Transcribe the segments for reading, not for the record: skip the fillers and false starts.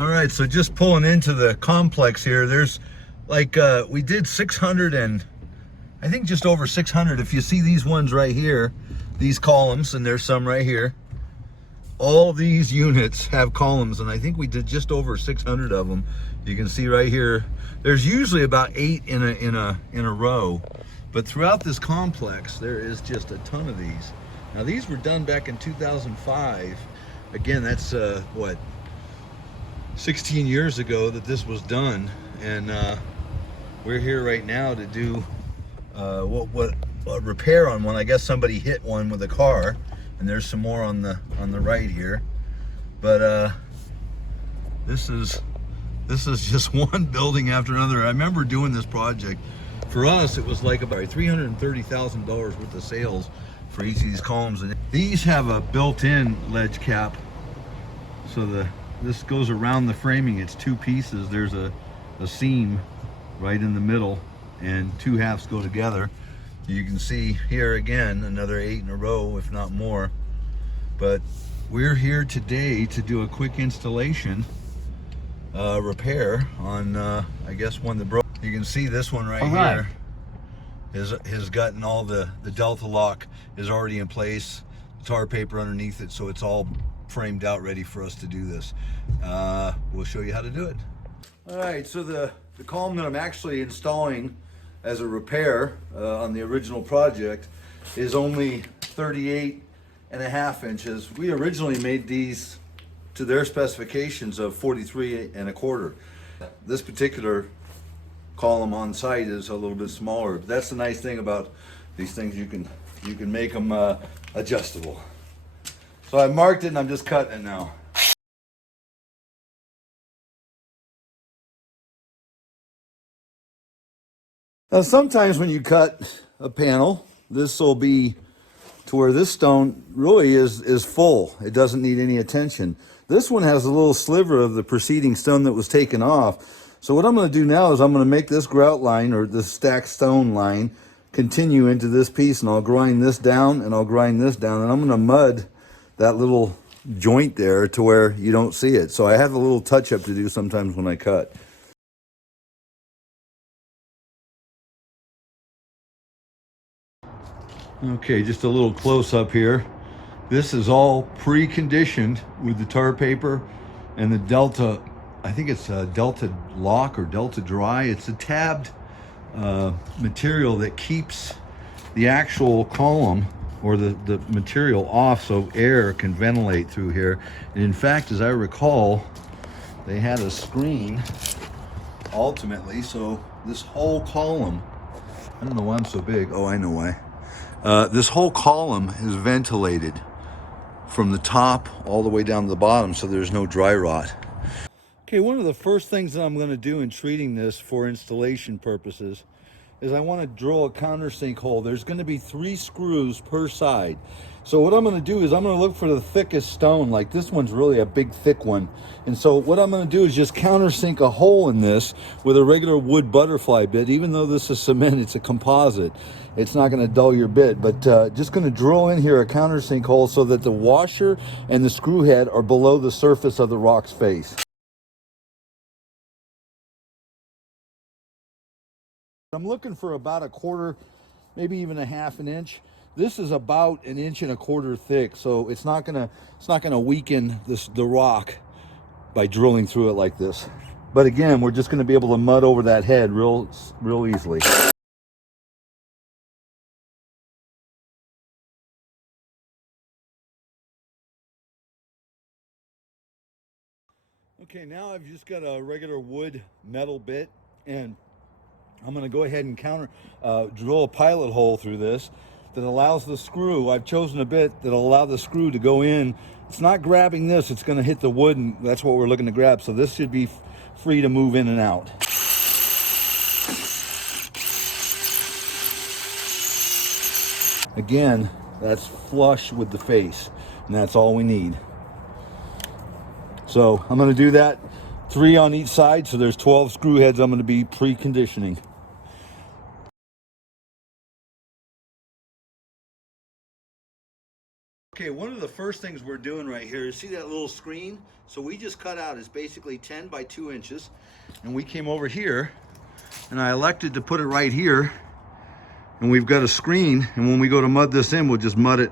All right, so just pulling into the complex here, there's like, we did 600 and I think just over 600. If you see these ones right here, these columns, and there's some right here, all these units have columns, and I think we did just over 600 of them. You can see right here, there's usually about 8 in a row, but throughout this complex, there is just a ton of these. Now these were done back in 2005. Again, that's what, 16 years ago that this was done, and we're here right now to do a repair on one. I guess somebody hit one with a car, and there's some more on the right here. But this is just one building after another. I remember doing this project. For us, it was like about $330,000 worth of sales for each of these columns, and these have a built-in ledge cap, so this goes around the framing. It's 2 pieces. There's a seam right in the middle, and 2 halves go together. You can see here again, another 8 in a row, if not more. But we're here today to do a quick installation, repair on, I guess, one that broke. You can see this one right here has gotten all the Delta lock is already in place, tar paper underneath it, so it's all framed out, ready for us to do this. We'll show you how to do it. All right, so the column that I'm actually installing as a repair on the original project is only 38.5 inches. We originally made these to their specifications of 43.25. This particular column on site is a little bit smaller. But that's the nice thing about these things. You can make them adjustable. So I marked it and I'm just cutting it now. Now sometimes when you cut a panel, this will be to where this stone really is full. It doesn't need any attention. This one has a little sliver of the preceding stone that was taken off. So what I'm going to do now is I'm going to make this grout line, or this stacked stone line, continue into this piece, and I'll grind this down and I'll grind this down, and I'm going to mud that little joint there to where you don't see it. So I have a little touch up to do sometimes when I cut. Okay, just a little close up here. This is all pre-conditioned with the tar paper and the Delta, I think it's a Delta Lock or Delta Dry. It's a tabbed material that keeps the actual column or the material off so air can ventilate through here. And in fact, as I recall, they had a screen ultimately, so this whole column, I don't know why I'm so big. Oh, I know why. This whole column is ventilated from the top all the way down to the bottom, so there's no dry rot. Okay, one of the first things that I'm going to do in treating this for installation purposes is I want to drill a countersink hole. There's going to be 3 screws per side. So what I'm going to do is I'm going to look for the thickest stone. Like this one's really a big thick one. And so what I'm going to do is just countersink a hole in this with a regular wood butterfly bit. Even though this is cement, it's a composite. It's not going to dull your bit, but just going to drill in here a countersink hole so that the washer and the screw head are below the surface of the rock's face. I'm looking for about 1/4, maybe even 1/2 inch. This is about 1 1/4 inches thick, so it's not gonna weaken the rock by drilling through it like this. But again, we're just gonna be able to mud over that head real easily. Okay, now I've just got a regular wood metal bit, and I'm going to go ahead and drill a pilot hole through this that allows the screw. I've chosen a bit that'll allow the screw to go in. It's not grabbing this, it's going to hit the wood, and that's what we're looking to grab. So this should be free to move in and out. Again, that's flush with the face, and that's all we need. So I'm going to do that 3 on each side, so there's 12 screw heads I'm going to be preconditioning. Okay, one of the first things we're doing right here is see that little screen? So we just cut out, it's basically 10 by 2 inches. And we came over here and I elected to put it right here. And we've got a screen, and when we go to mud this in, we'll just mud it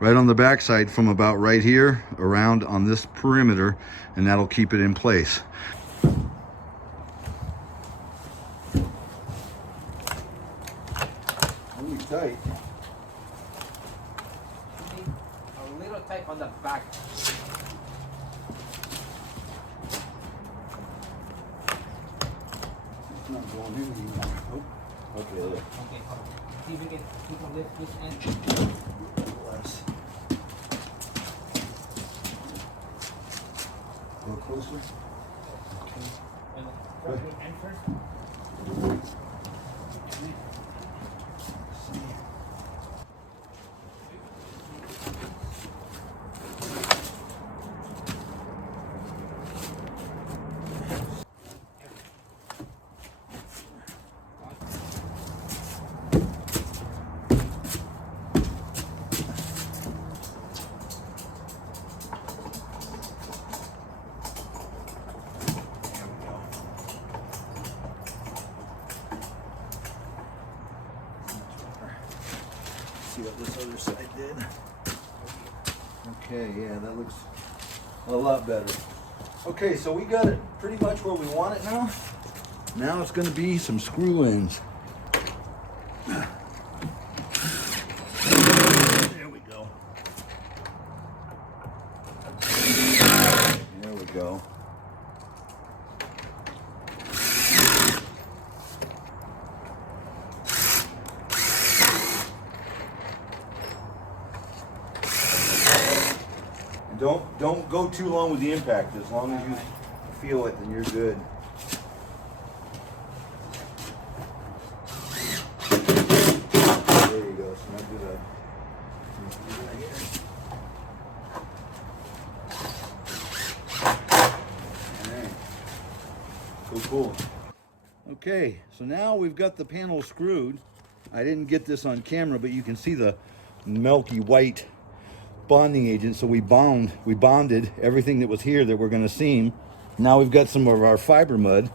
right on the backside from about right here around on this perimeter, and that'll keep it in place. Really tight. A little tight on the back. It's not going in anymore. Oh, okay, look. Okay, see if we can lift this end. Less. A little closer. Okay. And first. See what this other side did. Okay, yeah, that looks a lot better. Okay, so we got it pretty much where we want it now. Now it's going to be some screw ins. There we go. There we go. Don't go too long with the impact. As long as you feel it, then you're good. There you go. So now do that. Alright. Cool. Okay, so now we've got the panel screwed. I didn't get this on camera, but you can see the milky white bonding agent. So we bonded everything that was here that we're going to seam. Now we've got some of our fiber mud,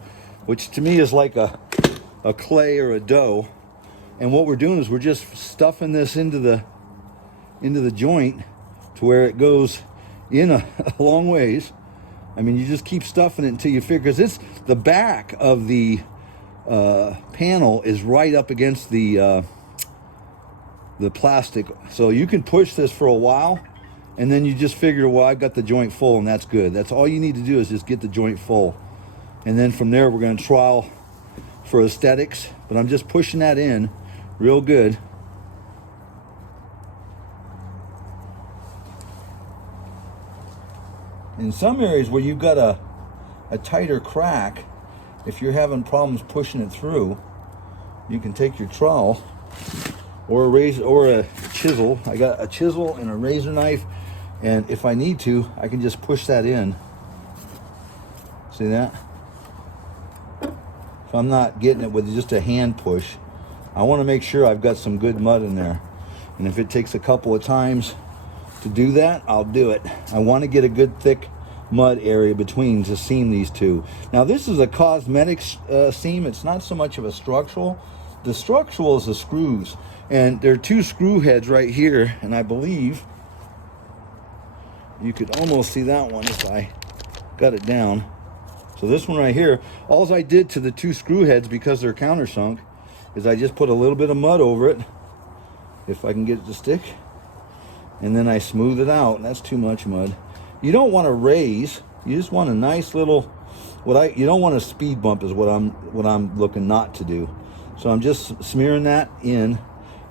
which to me is like a clay or a dough. And what we're doing is we're just stuffing this into the joint to where it goes in a long ways. I mean, you just keep stuffing it until you figure, because it's the back of the panel is right up against the plastic, so you can push this for a while and then you just figure, well, I've got the joint full, and that's good. That's all you need to do, is just get the joint full, and then from there we're going to trial for aesthetics. But I'm just pushing that in real good. In some areas where you've got a tighter crack, if you're having problems pushing it through, you can take your trowel or a razor or a chisel. I got a chisel and a razor knife, and if I need to, I can just push that in. See that? So I'm not getting it with just a hand push. I want to make sure I've got some good mud in there, and if it takes a couple of times to do that, I'll do it. I want to get a good thick mud area between to seam these two. Now this is a cosmetic seam. It's not so much of a structural. The structural is the screws, and there are two screw heads right here, and I believe you could almost see that one if I got it down. So this one right here, all I did to the two screw heads, because they're countersunk, is I just put a little bit of mud over it, if I can get it to stick, and then I smooth it out. And that's too much mud. You don't want to raise, you just want a nice little, you don't want a speed bump is what I'm looking not to do. So I'm just smearing that in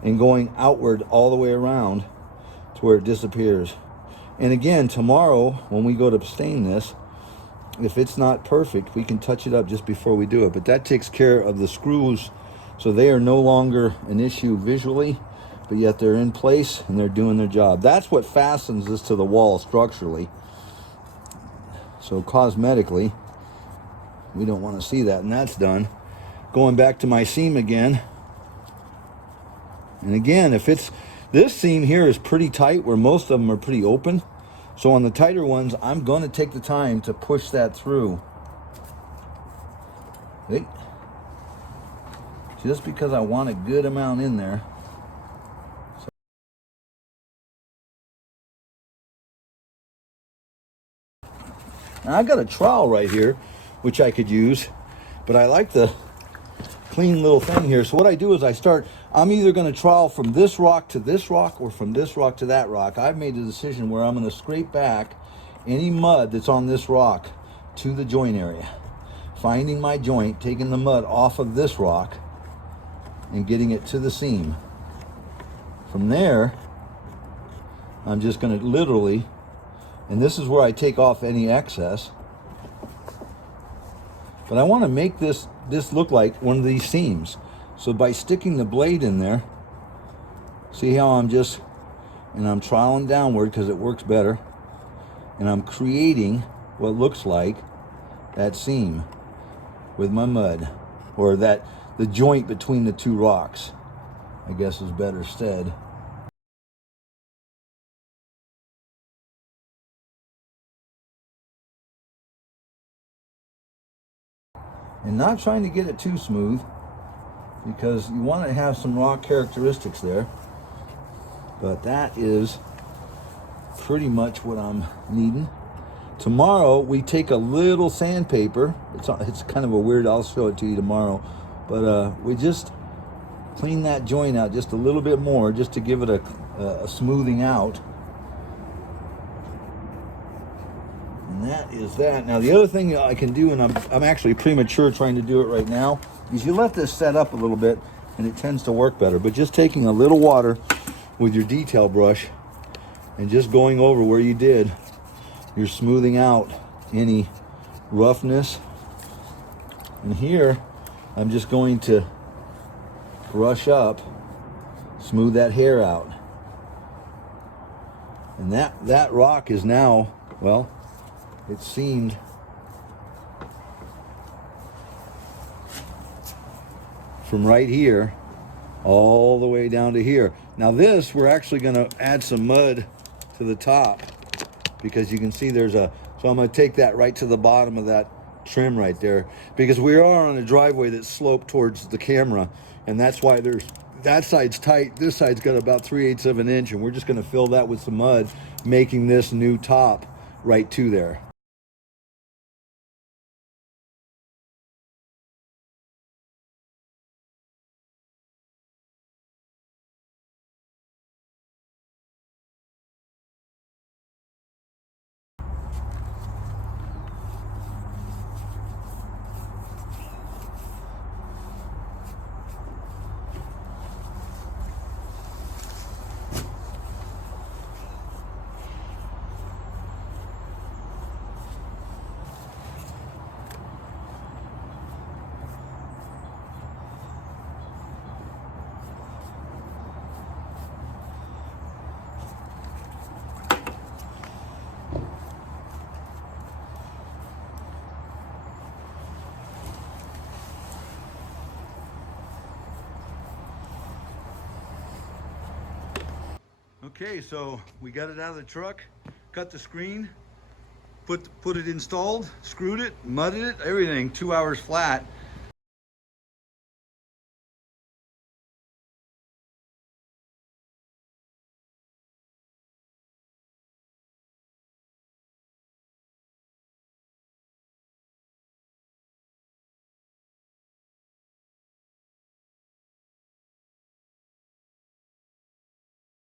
and going outward all the way around to where it disappears. And again, tomorrow when we go to stain this, if it's not perfect, we can touch it up just before we do it. But that takes care of the screws, so they are no longer an issue visually, but yet they're in place and they're doing their job. That's what fastens this to the wall structurally. So cosmetically, we don't want to see that, and that's done. Going back to my seam again. And again, if it's, This seam here is pretty tight where most of them are pretty open. So on the tighter ones, I'm going to take the time to push that through. Okay. Just because I want a good amount in there. Now I've got a trowel right here, which I could use, but I like the clean little thing here. So what I do is I'm either going to trowel from this rock to this rock or from this rock to that rock. I've made the decision where I'm going to scrape back any mud that's on this rock to the joint area. Finding my joint, taking the mud off of this rock and getting it to the seam. From there, I'm just going to literally, and this is where I take off any excess, but I want to make this look like one of these seams. So by sticking the blade in there, see how I'm troweling downward because it works better, and I'm creating what looks like that seam with my mud, or the joint between the two rocks, I guess is better said. And not trying to get it too smooth, because you want to have some rock characteristics there. But that is pretty much what I'm needing. Tomorrow we take a little sandpaper. It's kind of a weird, I'll show it to you tomorrow. But we just clean that joint out just a little bit more, just to give it a smoothing out. And that is that. Now the other thing I can do, and I'm actually premature trying to do it right now, is you let this set up a little bit and it tends to work better. But just taking a little water with your detail brush and just going over where you did, you're smoothing out any roughness. And here I'm just going to brush up, smooth that hair out. And that rock is now, well, it's seamed from right here all the way down to here. Now this, we're actually going to add some mud to the top, because you can see so I'm going to take that right to the bottom of that trim right there, because we are on a driveway that's sloped towards the camera, and that's why that side's tight. This side's got about 3/8 of an inch, and we're just going to fill that with some mud, making this new top right to there. Okay, so we got it out of the truck, cut the screen, put it installed, screwed it, mudded it, everything, 2 hours flat.